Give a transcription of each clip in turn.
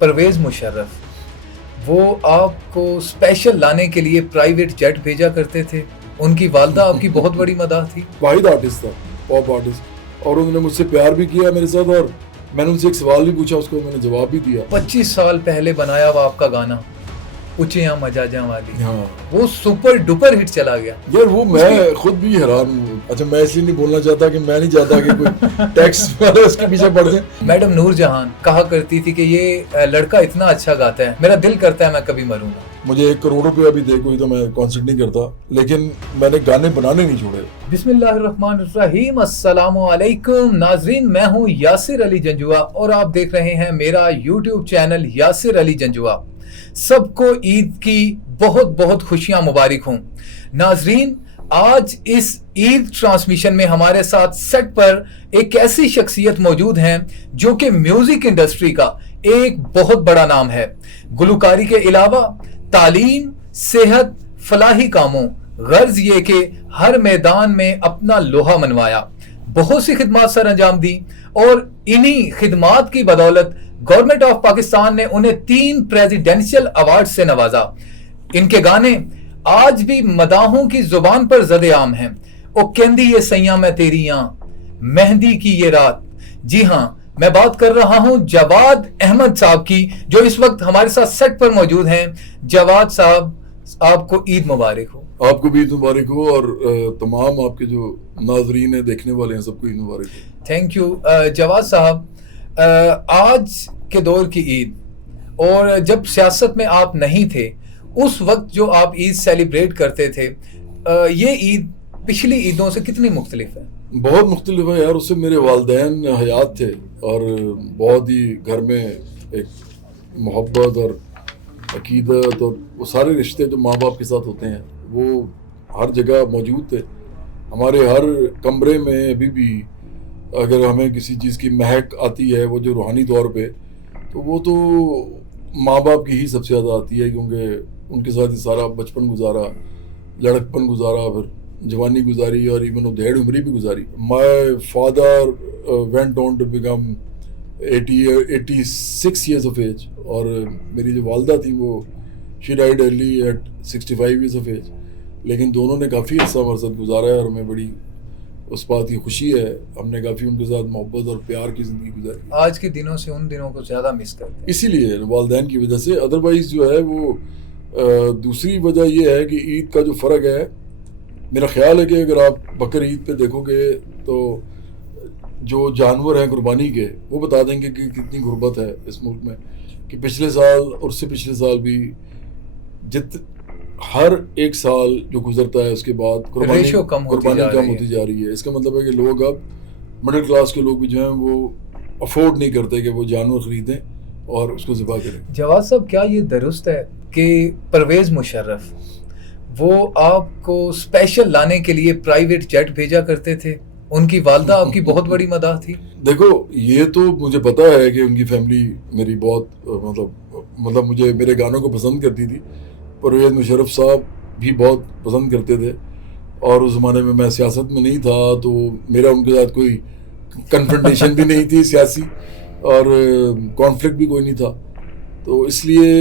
परवेज मुशर्रफ वो आपको स्पेशल लाने के लिए प्राइवेट जेट भेजा करते थे। उनकी वालदा आपकी बहुत बड़ी मदद थी। वाहिद आर्टिस्ट था, पॉप आर्टिस्ट, और उन्होंने मुझसे प्यार भी किया मेरे साथ, और मैंने उनसे एक सवाल भी पूछा, उसको मैंने जवाब भी दिया। 25 साल पहले बनाया हुआ आपका गाना ऊंचियां मजाजा वाली, हाँ, वो सुपर डुपर हिट चला गया यार वो मैं खुद भी हैरान हूँ। अच्छा, मैं इसलिए नहीं बोलना चाहता कि मैं नहीं चाहता कि कोई टैक्स वाले उसके पीछे पड़ जाए। मैडम नूरजहान कहा करती थी कि ये लड़का इतना अच्छा गाता है, मेरा दिल करता है मैं कभी मरूं ना। मुझे 1 करोड़ रुपया भी दे कोई तो मैं कॉन्सर्ट नहीं करता, लेकिन मैंने गाने बनाने नहीं छोड़े। बिस्मिल्लाहिर्रहमानिर्रहीम, अस्सलामु अलैकुम नाजरीन, मैं हूँ यासिर अली जंजुआ और आप देख रहे हैं मेरा यूट्यूब चैनल यासिर अली जंजुआ। सबको ईद की बहुत बहुत खुशियां मुबारक हों। नाजरीन, आज इस ईद ट्रांसमिशन में हमारे साथ सेट पर एक ऐसी शख्सियत मौजूद हैं जो कि म्यूजिक इंडस्ट्री का एक बहुत बड़ा नाम है। गुलकारी के अलावा तालीम, सेहत, फलाही कामों, गर्ज ये कि हर मैदान में अपना लोहा मनवाया, बहुत सी खिदमात सर अंजाम दी और इन्हीं खिदमात की बदौलत गवर्नमेंट ऑफ पाकिस्तान ने उन्हें 3 प्रेसिडेंशियल अवार्ड से नवाजा। इनके गाने आज भी मदाहों की जुबान पर ज़दे आम हैं। ओ कहंदी ये सैया मैं तेरियां, मेहंदी की ये रात। जी हाँ, मैं बात कर रहा हूं जवाद अहमद साहब की, जो इस वक्त हमारे साथ सेट पर मौजूद हैं। जवाद साहब, आपको ईद मुबारक हो। आपको भी ईद मुबारक हो, और तमाम आपके जो नाजरीन है, देखने वाले हैं, सबको ईद मुबारक हो। थैंक यू जवाद साहब। आज के दौर की ईद और जब सियासत में आप नहीं थे उस वक्त जो आप ईद सेलिब्रेट करते थे, ये ईद पिछली ईदों से कितनी मुख्तलिफ है? बहुत मुख्तलिफ है यार। उससे मेरे वालिदैन हयात थे और बहुत ही घर में एक मोहब्बत और अकीदत और वो सारे रिश्ते जो माँ बाप के साथ होते हैं वो हर जगह मौजूद थे। हमारे हर कमरे में अभी भी अगर हमें किसी चीज़ की महक आती है, वो जो रूहानी तौर पे, तो वो तो माँ बाप की ही सबसे ज़्यादा आती है, क्योंकि उनके साथ ही सारा बचपन गुजारा, लड़कपन गुजारा, फिर जवानी गुजारी और इवन धेड़ उम्री भी गुजारी। My father went on to become 86 years of age, और मेरी जो वालदा थी वो she died early at 65 years of age. लेकिन दोनों ने काफ़ी अर्सा हमारे साथ गुजारा है और हमें बड़ी उस बात की खुशी है। हमने काफ़ी उनके साथ मोहब्बत और प्यार की ज़िंदगी गुजारी। आज के दिनों से उन दिनों को ज़्यादा मिस करते हैं, इसीलिए वालिदैन की वजह से। अदरवाइज़ जो है वो दूसरी वजह ये है कि ईद का जो फ़र्क है, मेरा ख्याल है कि अगर आप बकर ईद पे देखोगे तो जो जानवर हैं कुर्बानी के, वो बता देंगे कि कितनी गुर्बत है इस मुल्क में। कि पिछले साल और उससे पिछले साल भी हर एक साल जो गुजरता है उसके बाद कुर्बानी कम होती जा रही है। इसका मतलब है कि लोग अब मिडिल क्लास के लोग भी जो हैं वो अफोर्ड नहीं करते कि वो जानवर खरीदें और उसको ज़िबा करें। जवाद साहब, क्या ये दुरुस्त है कि परवेज मुशर्रफ वो आपको स्पेशल लाने के लिए प्राइवेट जेट भेजा करते थे? उनकी वालदा आपकी बहुत बड़ी मदद थी। देखो, ये तो मुझे पता है कि उनकी फैमिली मेरी बहुत मतलब मुझे मेरे गानों को पसंद करती थी। परवेज मुशर्रफ साहब भी बहुत पसंद करते थे, और उस ज़माने में मैं सियासत में नहीं था तो मेरा उनके साथ कोई कन्फ्रंटेशन भी नहीं थी सियासी, और कॉन्फ्लिक्ट भी कोई नहीं था। तो इसलिए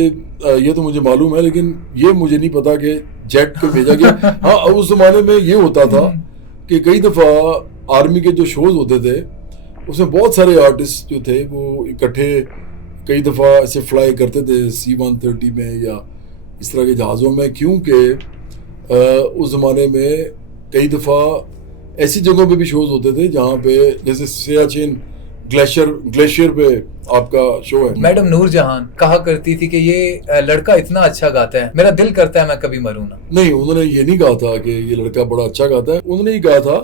ये तो मुझे मालूम है, लेकिन ये मुझे नहीं पता कि जेट को भेजा गया। हाँ, उस ज़माने में ये होता था कि कई दफ़ा आर्मी के जो शोज़ होते थे उसमें बहुत सारे आर्टिस्ट जो थे वो इकट्ठे कई दफ़ा ऐसे फ्लाई करते थे C-130 में या इस तरह के जहाज़ों में, क्योंकि उस ज़माने में कई दफ़ा ऐसी जगहों पे भी शोज़ होते थे जहाँ पे, जैसे सियाचिन ग्लेशियर पे आपका शो है। मैडम नूरजहान कहा करती थी कि ये लड़का इतना अच्छा गाता है, मेरा दिल करता है मैं कभी मरूं ना। नहीं, उन्होंने ये नहीं कहा था कि ये लड़का बड़ा अच्छा गाता है। उन्होंने ये कहा था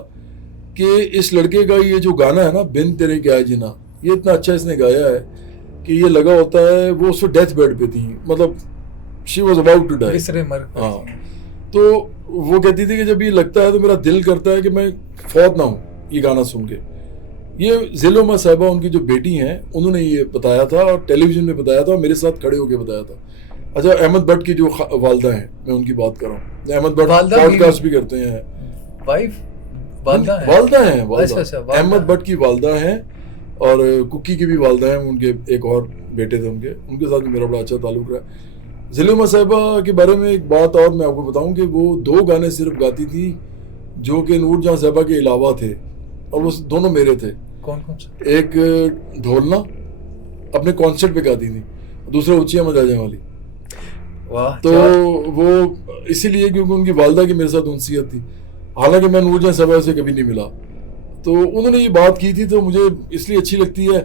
कि इस लड़के का ये जो गाना है ना, बिन तेरे क्या जीना, ये इतना अच्छा इसने गाया है कि ये लगा होता है वो उसको डेथ बेड पे थी, मतलब she was about to die. हाँ, तो वो कहती थी कि जब ये लगता है तो मेरा दिल करता है कि मैं फौत ना हूँ ये गाना सुन के। ये ज़िलोमा साहिबा, उनकी जो बेटी हैं, उन्होंने ये बताया था और टेलीविज़न में बताया था और मेरे साथ खड़े होकर बताया था। अच्छा, अहमद भट्ट की जो वालदा हैं, मैं उनकी बात कर रहा हूँ। अहमद भट्ट पॉडकास्ट भी करते हैं। वालदा हैं। अहमद भट्ट की वालदा हैं और कुकी की भी वालदा हैं, उनके एक और बेटे थे उनके साथ भी मेरा बड़ा अच्छा ताल्लुक रहा। ज़िल्लुमा साहिबा के बारे में एक बात और मैं आपको बताऊं कि वो 2 गाने सिर्फ गाती थी जो कि नूर जहां साहिबा के अलावा थे, और वो दोनों मेरे थे। कौन कौन सा? एक ढोलना अपने कॉन्सर्ट पे गाती थी, दूसरा ऊंचिया मजाजा वाली। वाह। तो वो इसीलिए क्योंकि उनकी वालदा की मेरे साथ उनसियत थी, हालांकि मैं नूर जहां साहिबा से कभी नहीं मिला। तो उन्होंने ये बात की थी, तो मुझे इसलिए अच्छी लगती है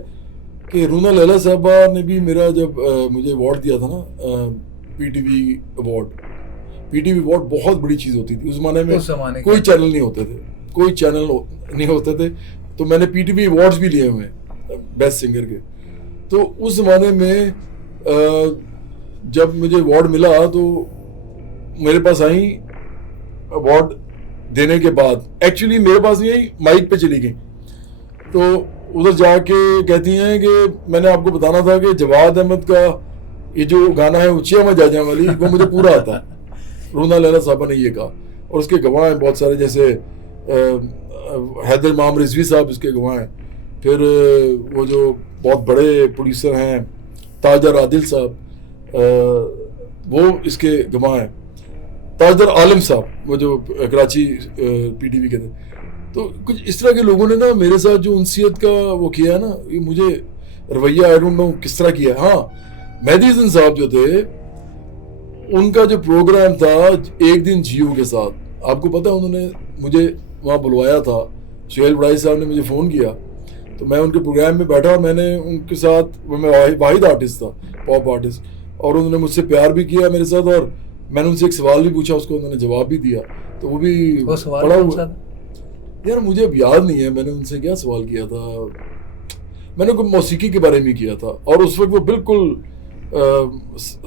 कि रूना लैला साहबा ने भी मेरा जब मुझे अवार्ड दिया था ना, पीटीवी अवार्ड। पीटीवी अवार्ड बहुत बड़ी चीज़ होती थी उस ज़माने में। कोई चैनल नहीं होते थे, कोई चैनल नहीं होते थे, तो मैंने पीटीवी अवार्ड्स भी लिए हुए हैं बेस्ट सिंगर के। तो उस ज़माने में जब मुझे अवार्ड मिला तो मेरे पास आई अवार्ड देने के बाद, एक्चुअली मेरे पास नहीं आई, माइक पे चली गई। तो उधर जाके कहती हैं कि मैंने आपको बताना था कि जवाद अहमद का ये जो गाना है ऊंचिया में जा वाली, वो मुझे पूरा आता है। रूना लैला साहबा ने ये कहा, और उसके गवाह हैं बहुत सारे, जैसे हैदर इमाम रिजवी साहब इसके गवाह हैं। फिर वो जो बहुत बड़े प्रोड्यूसर हैं ताजर आदिल साहब, वो इसके गवाह हैं। ताजर आलिम साहब वो जो कराची पीटीवी के थे। तो कुछ इस तरह के लोगों ने ना मेरे साथ जो उनसियत का वो किया है ना, ये मुझे रवैया आई डोंट नो किस तरह किया है। हाँ, मेहदी हसन साहब जो थे, उनका जो प्रोग्राम था एक दिन जियो के साथ, आपको पता है उन्होंने मुझे वहाँ बुलवाया था। सुहेल बड़ाई साहब ने मुझे फ़ोन किया, तो मैं उनके प्रोग्राम में बैठा और मैंने उनके साथ, मैं वाहिद आर्टिस्ट था, पॉप आर्टिस्ट, और उन्होंने मुझसे प्यार भी किया मेरे साथ, और मैंने उनसे एक सवाल भी पूछा, उसको उन्होंने जवाब भी दिया। तो वो भी पड़ा हुआ यार, मुझे अब याद नहीं है मैंने उनसे क्या सवाल किया था। मैंने कोई मौसीकी के बारे में किया था, और उस वक्त वो बिल्कुल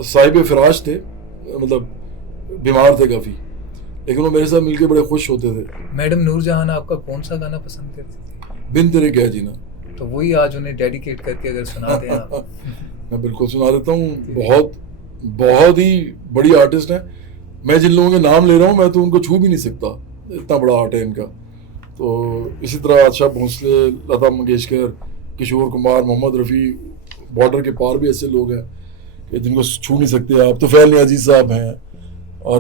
साहिब फिराश थे, मतलब बीमार थे काफ़ी, लेकिन वो मेरे साथ मिलके बड़े खुश होते थे। मैडम नूरजहान आपका कौन सा गाना पसंद करती थी? बिन तेरे क्या जीना। तो वही आज उन्हें डेडिकेट करके अगर सुना दें आप। मैं बिल्कुल सुना देता हूँ। बहुत ही बड़ी आर्टिस्ट हैं। मैं जिन लोगों के नाम ले रहा हूँ मैं तो उनको छू भी नहीं सकता, इतना बड़ा आर्ट है इनका। तो इसी तरह आशा भोसले, लता मंगेशकर, किशोर कुमार, मोहम्मद रफ़ी, बॉर्डर के पार भी ऐसे लोग हैं कि जिनको छू नहीं सकते आप। तो फैल नियाज़ी साहब हैं, और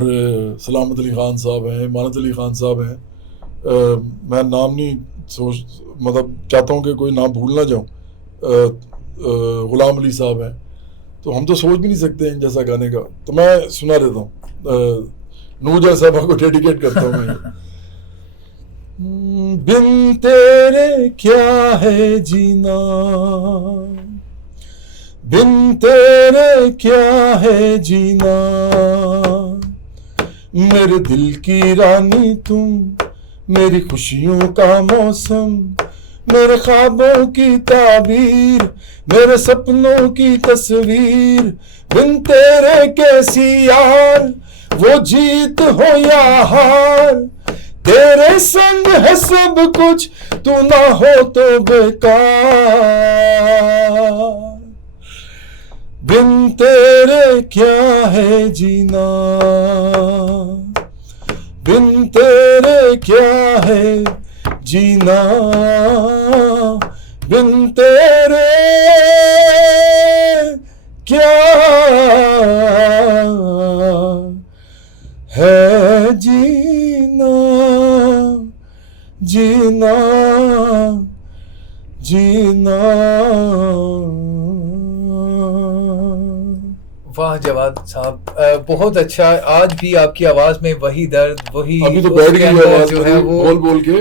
सलामत अली ख़ान साहब हैं, मानत अली ख़ान साहब हैं। मैं नाम नहीं मतलब चाहता हूँ कि कोई नाम भूल ना जाऊँ। ग़ुलाम अली साहब हैं। तो हम तो सोच भी नहीं सकते इन जैसा गाने का। तो मैं सुना देता हूँ, नूरजहां साहबा को डेडिकेट करता हूँ मैं। बिन तेरे क्या है जीना, बिन तेरे क्या है जीना, मेरे दिल की रानी तुम, मेरी खुशियों का मौसम, मेरे ख्वाबों की ताबीर, मेरे सपनों की तस्वीर। बिन तेरे कैसी यार, वो जीत हो या हार, तेरे संग है सब कुछ, तू ना हो तो बेकार। बिन तेरे क्या है जीना, बिन तेरे क्या है जीना, बिन तेरे क्या है जीना, जीना, जीना। वाह जवाद साहब, बहुत अच्छा। आज भी आपकी आवाज में वही दर्द, वही अभी तो बैठ गई आवाज जो है वो बोल के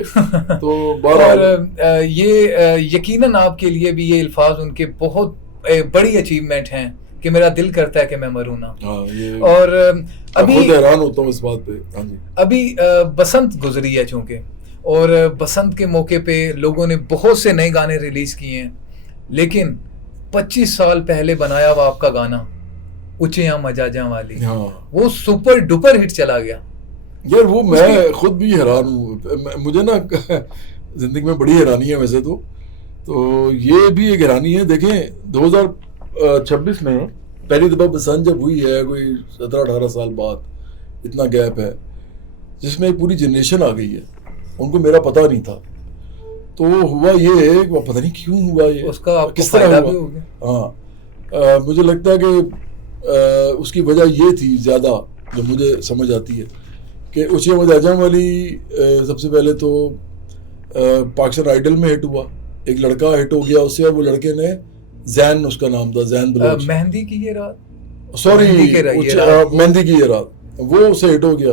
तो और ये यकीनन आपके लिए भी ये अल्फाज उनके बहुत बड़ी अचीवमेंट हैं कि मेरा दिल करता है कि मैं मरूं ना। और अभी हैरान होता हूँ इस बात पे। हाँ जी, अभी बसंत गुजरी है चूंकि, और बसंत के मौके पे लोगों ने बहुत से नए गाने रिलीज किए हैं, लेकिन 25 साल पहले बनाया हुआ आपका गाना ऊंचिया मजाजा वाली, हाँ, वो सुपर डुपर हिट चला गया यार। वो मैं खुद भी हैरान हूँ। मुझे ना जिंदगी में बड़ी हैरानी है वैसे तो ये भी एक हैरानी है। देखें 2026 में पहली दफा बसंत जब हुई है, कोई 17-18 साल बाद, इतना गैप है जिसमें पूरी जनरेशन आ गई है, उनको मेरा पता नहीं था। तो हुआ ये है, पता नहीं क्यों हुआ ये, उसका किस तरह हुआ। हाँ, मुझे लगता है कि उसकी वजह ये थी ज़्यादा, जो मुझे समझ आती है, कि उसी अहमद आजम वाली सबसे पहले तो पाकिस्तान आइडल में हिट हुआ, एक लड़का हिट हो गया उससे, और वो लड़के ने जैन, उसका नाम था जैन बलोच, मेहंदी की ये रात, सॉरी मेहंदी की ये रात, वो उससे हिट हो गया।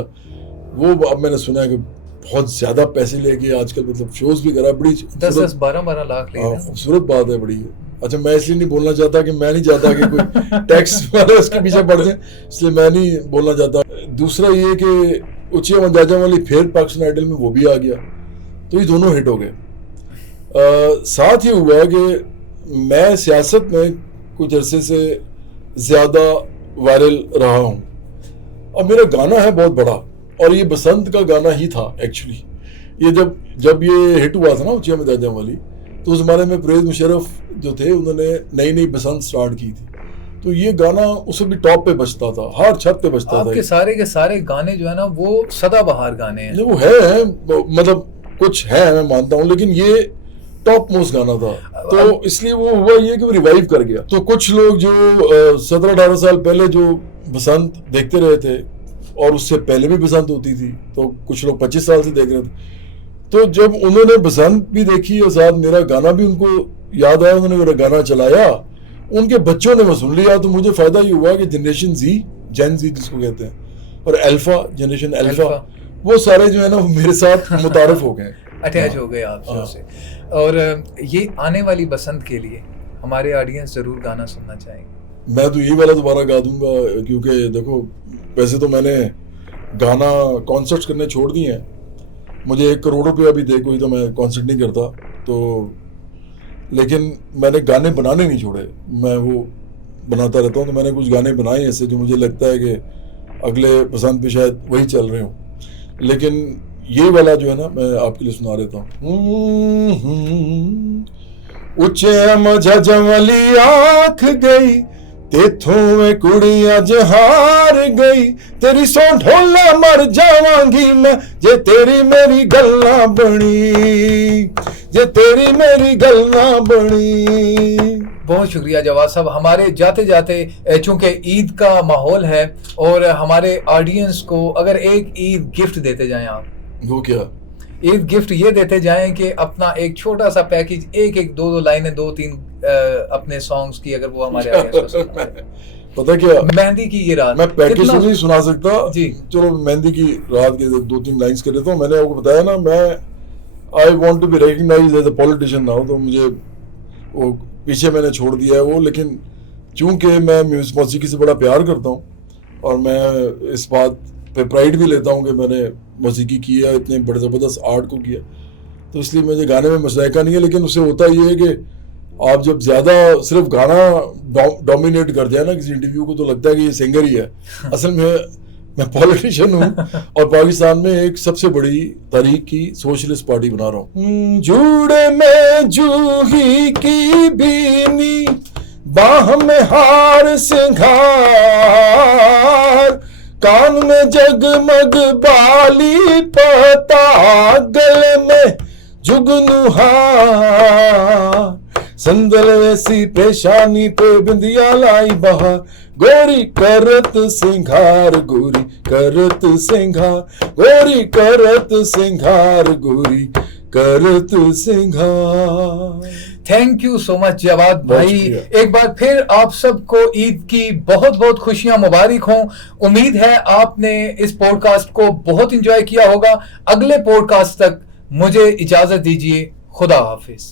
वो अब मैंने सुना है कि बहुत ज्यादा पैसे लेके आजकल मतलब शोज भी करा, बड़ी 10-12 लाख ले, खूबसूरत बात है बड़ी। अच्छा, मैं इसलिए नहीं बोलना चाहता कि मैं नहीं चाहता कि कोई टैक्स वाले उसके पीछे पड़ जाए, इसलिए मैं नहीं बोलना चाहता। दूसरा ये कि उच्ची अंदाजा वाली फिर पाकिस्तान आइडल में वो भी आ गया, तो ये दोनों हिट हो गए। साथ ये हुआ कि मैं सियासत में कुछ अरसे से ज़्यादा वायरल रहा हूँ, और मेरा गाना है बहुत बड़ा, और ये बसंत का गाना ही था एक्चुअली। ये जब ये हिट हुआ था ना उच्ची अंदाजा वाली, तो उस ज़माने में परवेज़ मुशर्रफ जो थे उन्होंने नई नई बसंत स्टार्ट की थी, तो ये गाना उससे भी टॉप पे बजता था, हर छत पे बजता था। आपके सारे के सारे गाने जो है ना वो सदाबहार गाने हैं। वो है, मतलब कुछ है मैं मानता हूँ, लेकिन ये टॉप मोस्ट गाना था, तो इसलिए वो हुआ ये कि वो रिवाइव कर गया। तो कुछ लोग जो 17-18 साल पहले जो बसंत देखते रहे थे, और उससे पहले भी बसंत होती थी, तो कुछ लोग 25 साल से देख रहे थे, तो जब उन्होंने बसंत भी देखी और साथ मेरा गाना भी उनको याद आया, उन्होंने मेरा गाना चलाया, उनके बच्चों ने वो सुन लिया, तो मुझे फायदा ये हुआ कि जनरेशन जेन जी जिसको कहते हैं, और अल्फा, जनरेशन अल्फा, वो सारे जो है ना मेरे साथ मुतारफ हो गए, अटैच हो गए आपसे। और ये आने वाली बसंत के लिए हमारे ऑडियंस जरूर गाना सुनना चाहेंगे। मैं तो यही वाला दोबारा गा दूंगा, क्योंकि देखो वैसे तो मैंने गाना कॉन्सर्ट्स करने छोड़ दिए हैं, मुझे 1 करोड़ रुपया भी दे कोई तो मैं कॉन्सर्ट नहीं करता, तो लेकिन मैंने गाने बनाने नहीं छोड़े, मैं वो बनाता रहता हूँ। तो मैंने कुछ गाने बनाए ऐसे जो मुझे लगता है कि अगले बसंत पे शायद वही चल रहे हों, लेकिन ये वाला जो है ना मैं आपके लिए सुना देता हूँ। उच्चे मजा जमली आँख गई तेथों में कुड़ियां जहार गई, तेरी सौ ढोला मर जावांगी मैं जे तेरी मेरी गल्ला बनी, जे तेरी मेरी गल्ला बनी। बहुत शुक्रिया जवाद साहब। हमारे जाते जाते चूंकि ईद का माहौल है और हमारे ऑडियंस को अगर एक ईद गिफ्ट देते जाएं आप, वो क्या? ईद गिफ्ट ये देते जाएं कि अपना एक छोटा सा पैकेज, एक 2 लाइनें 2-3 अपने सॉन्ग्स की, अगर वो हमारे ऑडियंस को पता क्या, मेहंदी की ये रात मैं पैकेज तो नहीं सुना सकता जी, चलो मेहंदी की रात के 2-3 लाइंस कर देता हूँ। मैंने आपको बताया ना, मैं I want to be recognised as a politician now, तो मुझे वो पीछे मैंने छोड़ दिया है वो, लेकिन चूंकि मैं मौसीकी से बड़ा प्यार करता हूँ और मैं इस बात पे प्राइड भी लेता हूँ कि मैंने मौसीकी की है, इतने बड़े ज़बरदस्त आर्ट को किया, तो इसलिए मुझे गाने में मसलाइका नहीं है। लेकिन उससे होता ये है कि आप जब ज़्यादा सिर्फ गाना डोमिनेट कर जाए ना किसी इंटरव्यू को, तो लगता है कि ये सिंगर ही है। असल में मैं पॉलिटिशियन हूँ और पाकिस्तान में एक सबसे बड़ी तारीख की सोशलिस्ट पार्टी बना रहा हूँ। जुड़े में जूही की बीनी, बाह में हार सिंगार, कान में जगमग बाली पता, गले में जुगनू हार, संदल वैसी पेशानी पे बिंदिया लाई बहार, गोरी करत सिंगार, गोरी करत सिंगार, गोरी करत सिंगार, गोरी करत सिंगार। Thank you so much Jawad भाई। एक बार फिर आप सबको ईद की बहुत बहुत खुशियां मुबारक हों। उम्मीद है आपने इस पॉडकास्ट को बहुत एंजॉय किया होगा। अगले पॉडकास्ट तक मुझे इजाजत दीजिए। खुदा हाफिज।